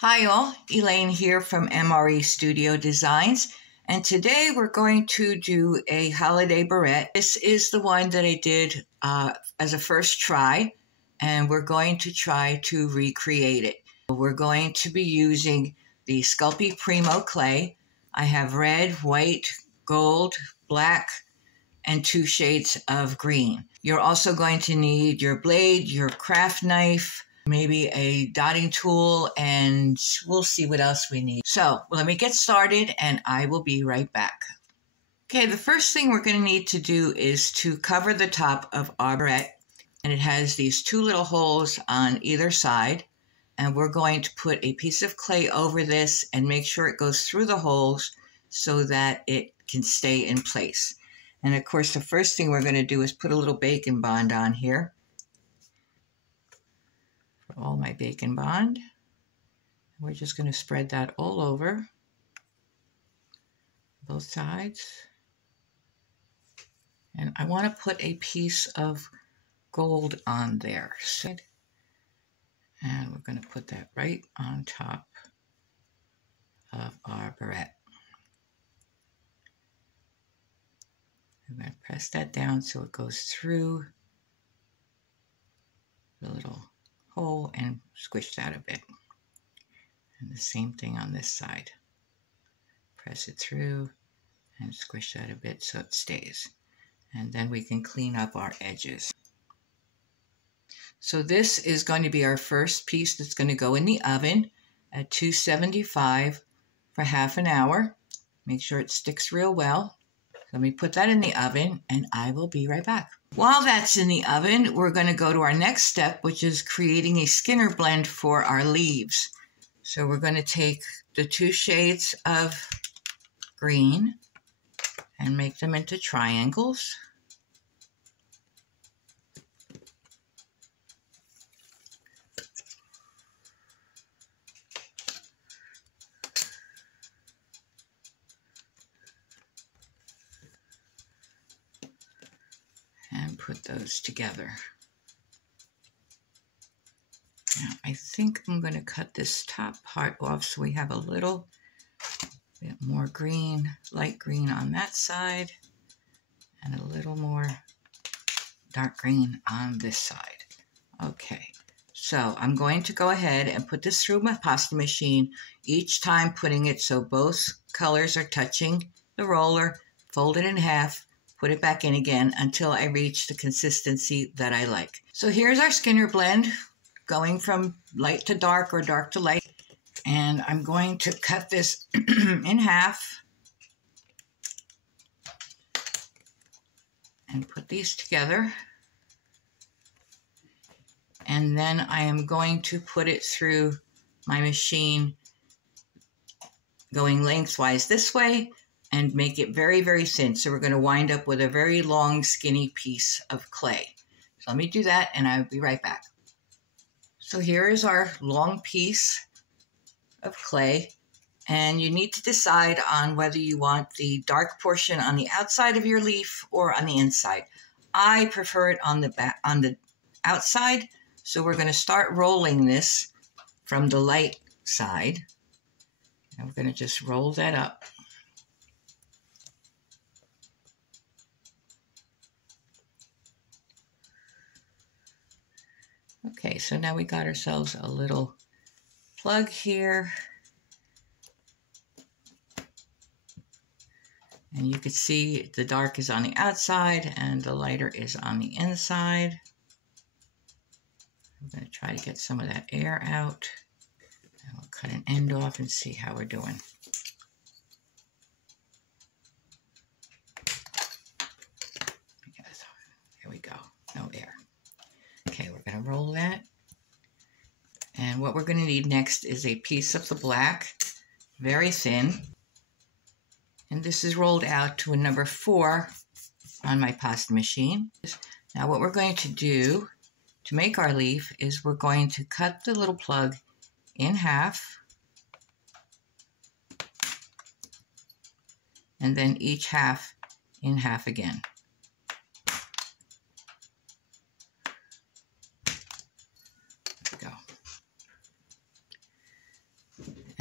Hi all, Elaine here from MRE Studio Designs, and today we're going to do a holiday barrette. This is the one that I did as a first try, and we're going to try to recreate it. We're going to be using the Sculpey Primo clay. I have red, white, gold, black, and 2 shades of green. You're also going to need your blade, your craft knife, maybe a dotting tool, and we'll see what else we need. So let me get started and I will be right back. Okay, the first thing we're going to need to do is to cover the top of our barrette, and it has these 2 little holes on either side, and we're going to put a piece of clay over this and make sure it goes through the holes so that it can stay in place. And of course, the first thing we're going to do is put a little bacon bond on here. For all my bacon bond. We're just going to spread that all over, both sides. And I want to put a piece of gold on there. And we're going to put that right on top of our barrette. I'm going to press that down so it goes through the little hole and squish that a bit. And the same thing on this side. Press it through and squish that a bit so it stays. And then we can clean up our edges. So this is going to be our first piece that's going to go in the oven at 275 for half an hour. Make sure it sticks real well. Let me put that in the oven and I will be right back. While that's in the oven, we're going to go to our next step, which is creating a Skinner blend for our leaves. So we're going to take the 2 shades of green and make them into triangles. And put those together. Now, I think I'm going to cut this top part off so we have a little bit more green, light green on that side, and a little more dark green on this side. Okay, so I'm going to go ahead and put this through my pasta machine, each time putting it so both colors are touching the roller, fold it in half, put it back in again until I reach the consistency that I like. So here's our Skinner blend, going from light to dark or dark to light. And I'm going to cut this in half and put these together. And then I am going to put it through my machine going lengthwise this way and make it very, very thin. So we're going to wind up with a very long, skinny piece of clay. So let me do that and I'll be right back. So here is our long piece of clay, and you need to decide on whether you want the dark portion on the outside of your leaf or on the inside. I prefer it on the back, on the outside, so we're going to start rolling this from the light side, and we're going to just roll that up. Okay, so now we got ourselves a little plug here. And you can see the dark is on the outside and the lighter is on the inside. I'm going to try to get some of that air out. And we'll cut an end off and see how we're doing. Here we go. No air. Okay, we're going to roll that. And what we're going to need next is a piece of the black, very thin. And this is rolled out to a number 4 on my pasta machine. Now what we're going to do to make our leaf is we're going to cut the little plug in half. And then each half in half again.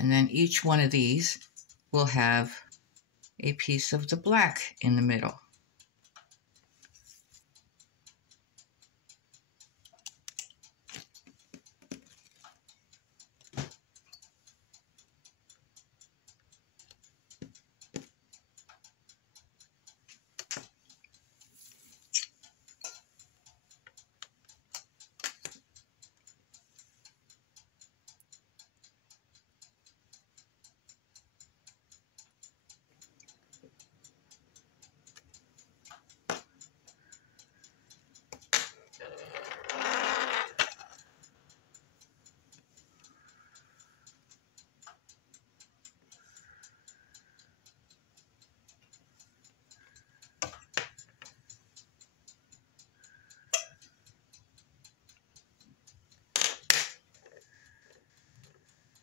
And then each one of these will have a piece of the black in the middle.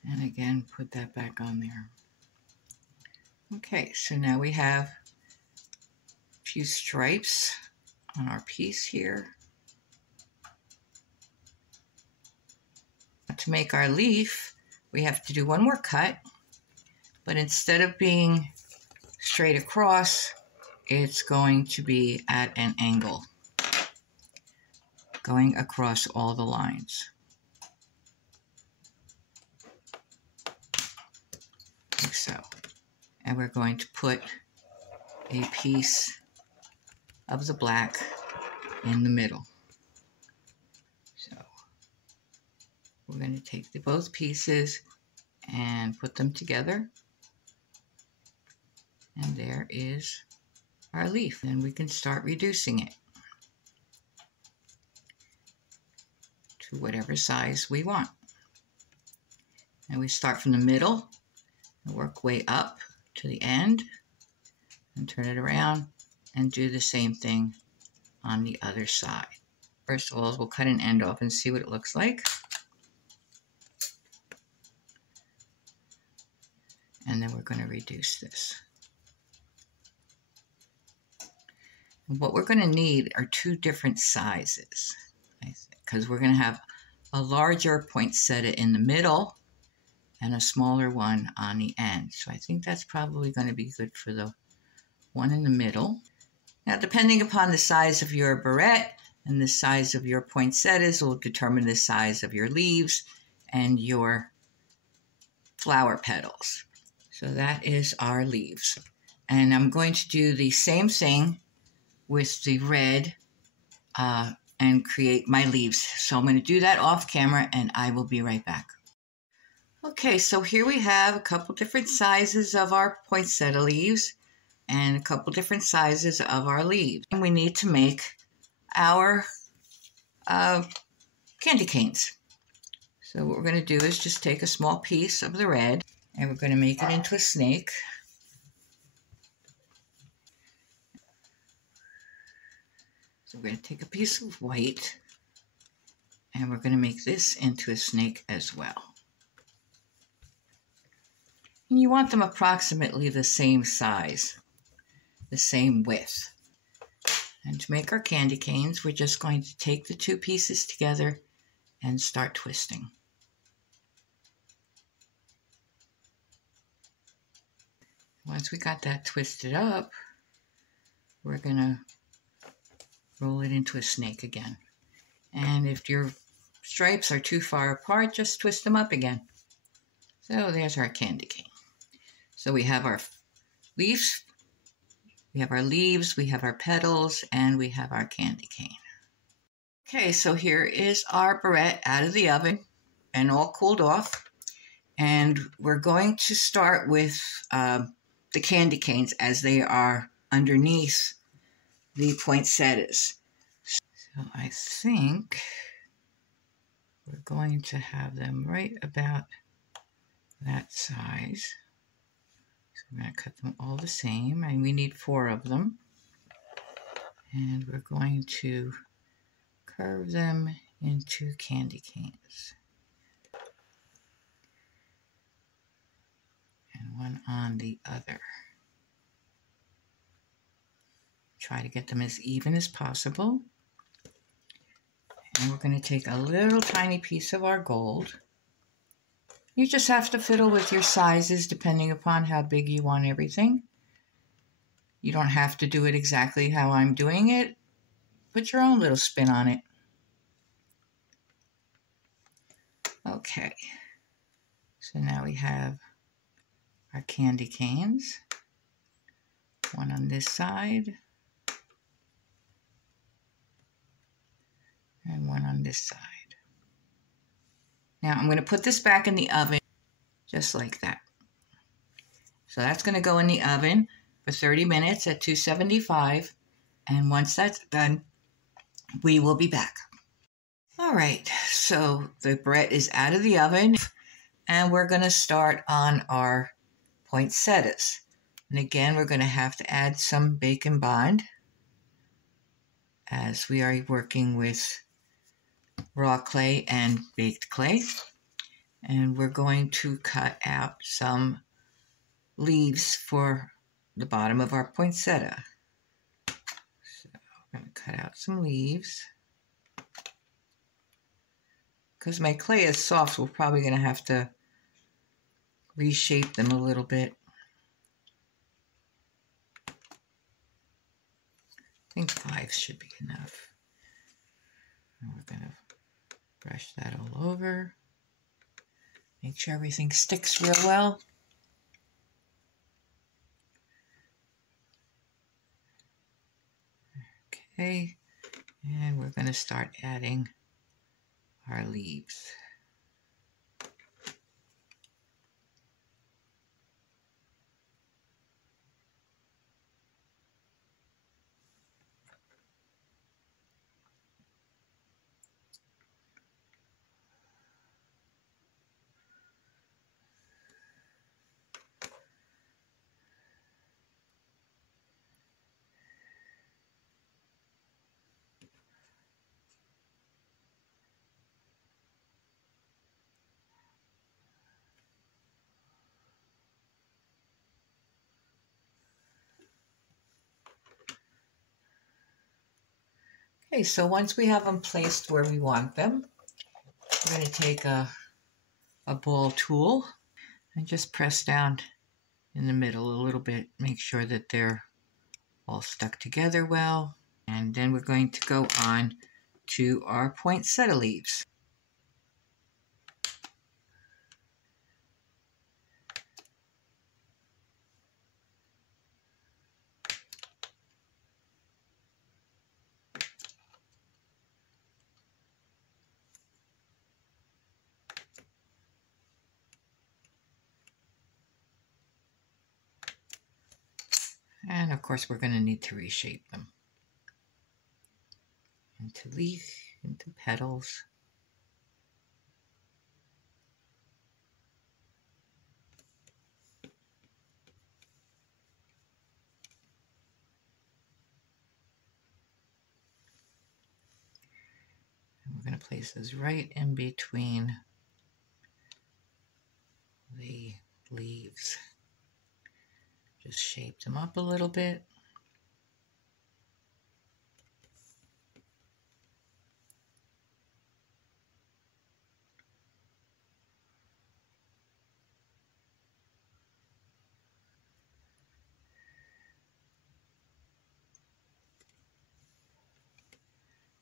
And again, put that back on there. Okay, so now we have a few stripes on our piece here. To make our leaf, we have to do one more cut, but instead of being straight across, it's going to be at an angle, going across all the lines. Like so. And we're going to put a piece of the black in the middle. So we're going to take both pieces and put them together. And there is our leaf. And we can start reducing it to whatever size we want. And we start from the middle and work way up to the end and turn it around and do the same thing on the other side. First of all, we'll cut an end off and see what it looks like. And then we're going to reduce this. And what we're going to need are two different sizes, because we're going to have a larger poinsettia in the middle and a smaller one on the end. So I think that's probably going to be good for the one in the middle. Now, depending upon the size of your barrette and the size of your poinsettias will determine the size of your leaves and your flower petals. So that is our leaves. And I'm going to do the same thing with the red and create my leaves. So I'm going to do that off camera and I will be right back. Okay, so here we have a couple different sizes of our poinsettia leaves and a couple different sizes of our leaves. And we need to make our candy canes. So what we're going to do is just take a small piece of the red and we're going to make it into a snake. So we're going to take a piece of white and we're going to make this into a snake as well. And you want them approximately the same size, the same width. And to make our candy canes, we're just going to take the two pieces together and start twisting. Once we got that twisted up, we're going to roll it into a snake again. And if your stripes are too far apart, just twist them up again. So there's our candy cane. So we have our leaves, we have our leaves, we have our petals, and we have our candy cane. Okay, so here is our barrette out of the oven and all cooled off. And we're going to start with the candy canes as they are underneath the poinsettias. So I think we're going to have them right about that size. So I'm going to cut them all the same, and we need 4 of them. And we're going to curve them into candy canes. And one on the other. Try to get them as even as possible. And we're going to take a little tiny piece of our gold. You just have to fiddle with your sizes depending upon how big you want everything. You don't have to do it exactly how I'm doing it. Put your own little spin on it. Okay, so now we have our candy canes. One on this side and one on this side. Now I'm going to put this back in the oven just like that. So that's going to go in the oven for 30 minutes at 275. And once that's done, we will be back. All right, so the Barrette is out of the oven and we're going to start on our poinsettias. And again, we're going to have to add some bacon bond as we are working with raw clay and baked clay. And we're going to cut out some leaves for the bottom of our poinsettia. So I'm going to cut out some leaves. Because my clay is soft, we're probably going to have to reshape them a little bit. I think 5 should be enough. And we're going to brush that all over. Make sure everything sticks real well. Okay, and we're going to start adding our leaves. Okay, so once we have them placed where we want them, we're going to take a ball tool and just press down in the middle a little bit. Make sure that they're all stuck together well. And then we're going to go on to our poinsettia leaves. And of course, we're going to need to reshape them into leaf, into petals. And we're going to place those right in between the leaves. Just shape them up a little bit.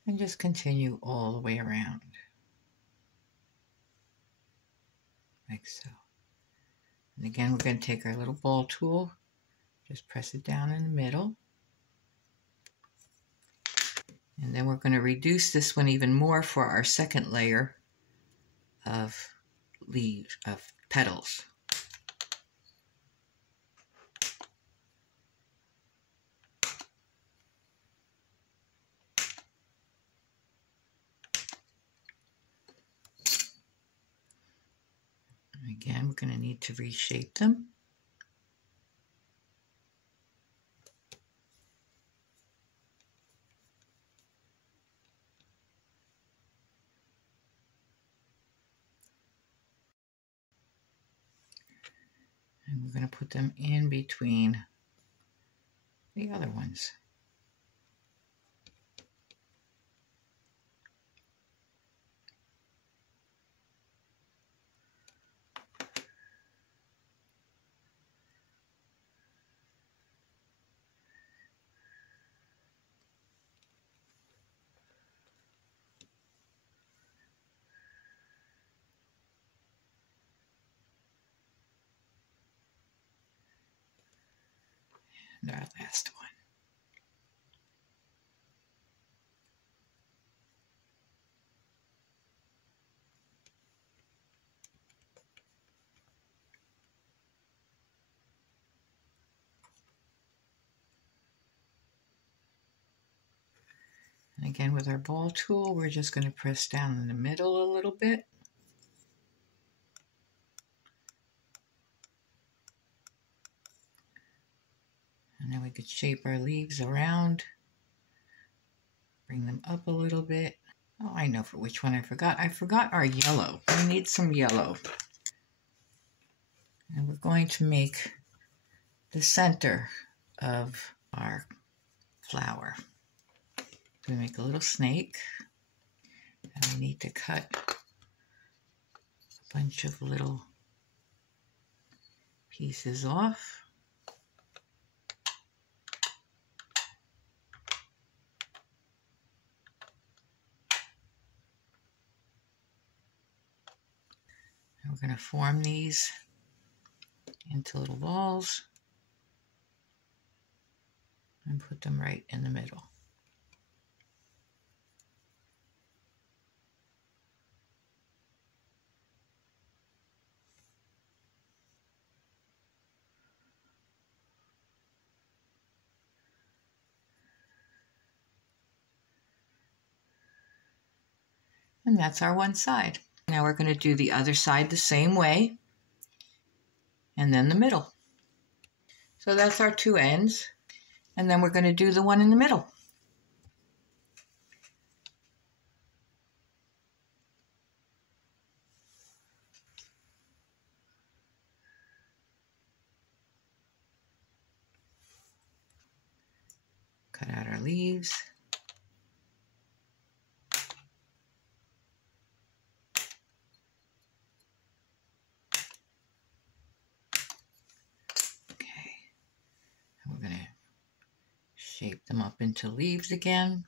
And just continue all the way around, like so. And again, we're going to take our little ball tool, just press it down in the middle. And then we're going to reduce this one even more for our second layer of leaves, of petals. Again, we're going to need to reshape them. And we're going to put them in between the other ones. And our last one. And again, with our ball tool, we're just going to press down in the middle a little bit. And then we could shape our leaves around. Bring them up a little bit. Oh, I know for which one I forgot. I forgot our yellow. We need some yellow. And we're going to make the center of our flower. We make a little snake, and we need to cut a bunch of little pieces off. And we're going to form these into little balls and put them right in the middle. And that's our one side. Now we're going to do the other side the same way, and then the middle. So that's our two ends, and then we're going to do the one in the middle. Cut out our leaves. We're going to shape them up into leaves again.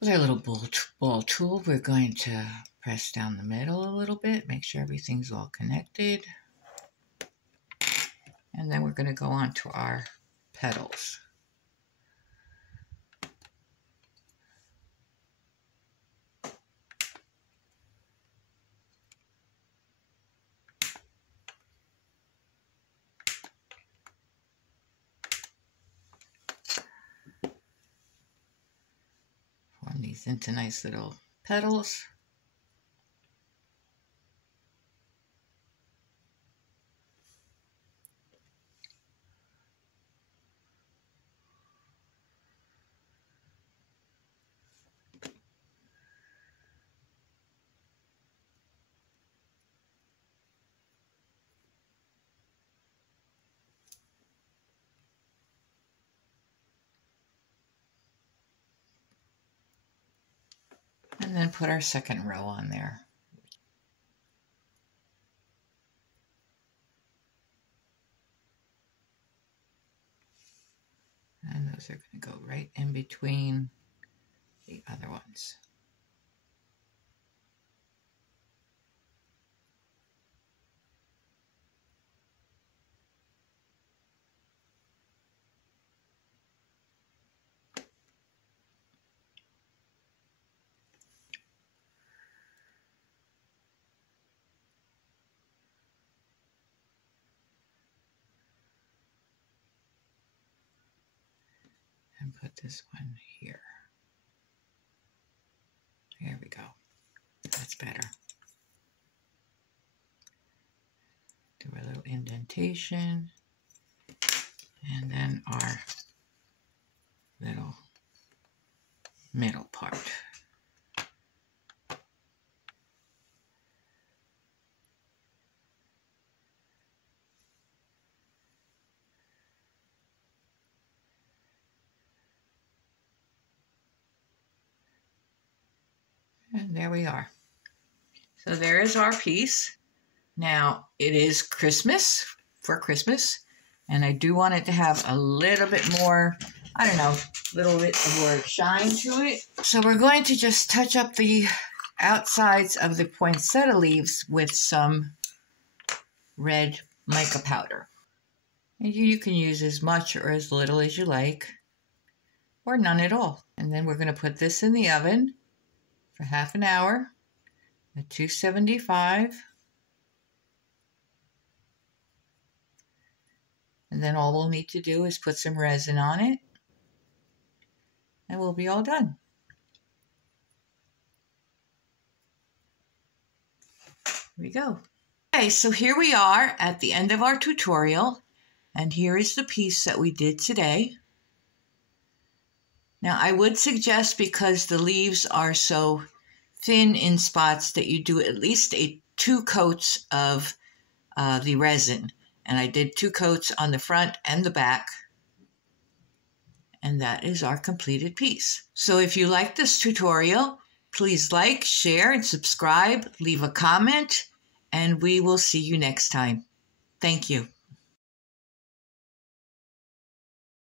With our little ball tool, we're going to press down the middle a little bit, make sure everything's all connected. And then we're going to go on to our petals. Form these into nice little petals. And then put our second row on there. And those are going to go right in between the other ones. And put this one here. There we go. That's better. Do a little indentation. And then our little middle part. And there we are. So there is our piece. Now, it is Christmas, for Christmas, and I do want it to have a little bit more, I don't know, a little bit more shine to it. So we're going to just touch up the outsides of the poinsettia leaves with some red mica powder. And you can use as much or as little as you like, or none at all. And then we're going to put this in the oven for half an hour at 275. And then all we'll need to do is put some resin on it, and we'll be all done. Here we go. Okay, so here we are at the end of our tutorial, and here is the piece that we did today. Now, I would suggest, because the leaves are so thin in spots, that you do at least 2 coats of the resin. And I did 2 coats on the front and the back. And that is our completed piece. So if you like this tutorial, please like, share, and subscribe. Leave a comment, and we will see you next time. Thank you.